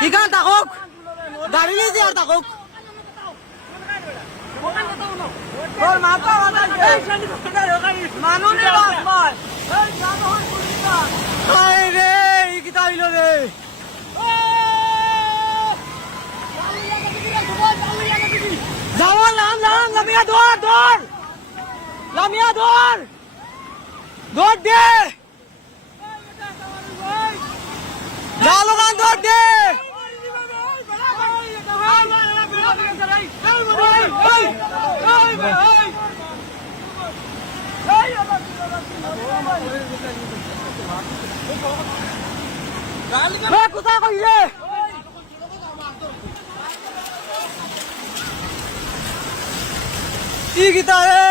ঠিকান থাকক দাঁড়িয়ে যে আর থাকক রে কিতা হইল রে যাওয়ার নাম নাম লামিয়া দৌড় দৌড় লামিয়া দৌড় দৌড় দে জালোগান দৌড় দে কোথা কইলে কি গীতা রে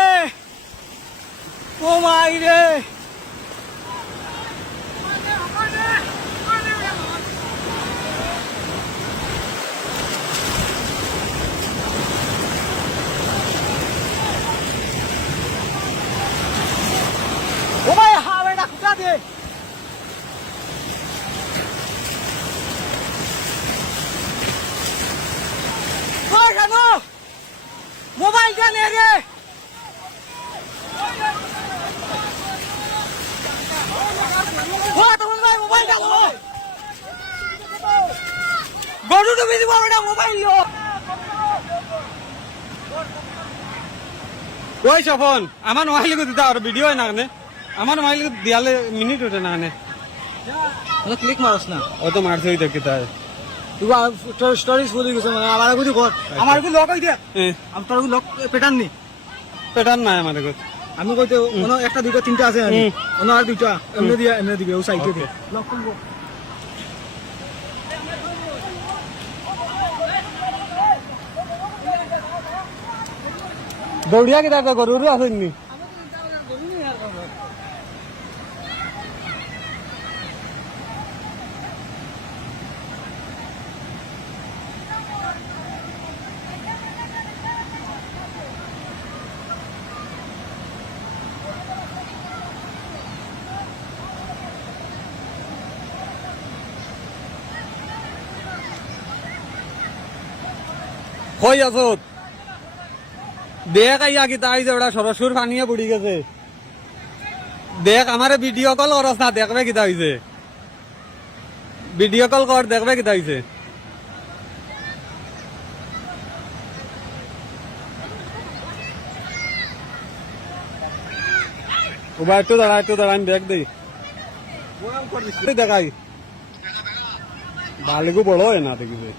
ও মাই রে ও ভাই হাওয়া না খুঁজা দে কই কেন মোবাইলটা নে রে ও তোমার ভাই মোবাইলটা লো গরু তো বিদি বাবাটা মোবাইল লো ওই সফন আমার মোবাইল দিতে আর ভিডিও হয় না কানে আমার মোবাইল দিয়ালে মিনিট ওঠে না কানে ক্লিক মারস না ও তো মারছে ওই দেখতে তাই তুই স্টোরিজ বলি গেছে মানে আমার কিছু কর আমার কি লক হইতে আমি তোর লক প্যাটার্ন নি প্যাটার্ন নাই আমাদের কাছে আমি কইতে অন্য একটা দুইটা তিনটা আছে আমি অন্য আর দুইটা এমনি দিবে ও সাইডে দে লক করব দৌড়িয়া কি দাদা গরুরও আসেননি কই আছো দেখ আইয়া কি তাই যে ওটা সরসুর পানিয়ে বুড়ি গেছে দেখ আমার ভিডিও কল করস না দেখবে কিতা হইছে ভিডিও কল কর দেখবে কিতা হইছে ওবা একটু দাঁড়া আমি দেখ দেই দেখাই বালিগু বড় হয় না দেখিছে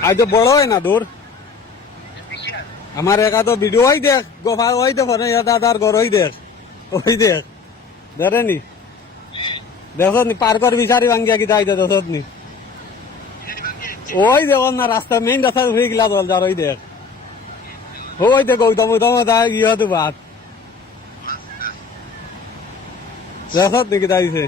আজ বড় হয় না দূর আমার একা তো ভিডিও ওই দেখ গোফা ওই দেখো না দাদার ঘর ওই দেখ দেখে নি দেখো নি পার্কর বিচারি ভাঙ্গিয়া কি তাই দেখো নি ওই দেখ না রাস্তা মেইন রাস্তা হয়ে গেলা জল যার ওই দেখ ওই দেখ গৌতম ইয়ে তো বাদ দেখো নি কি তাইছে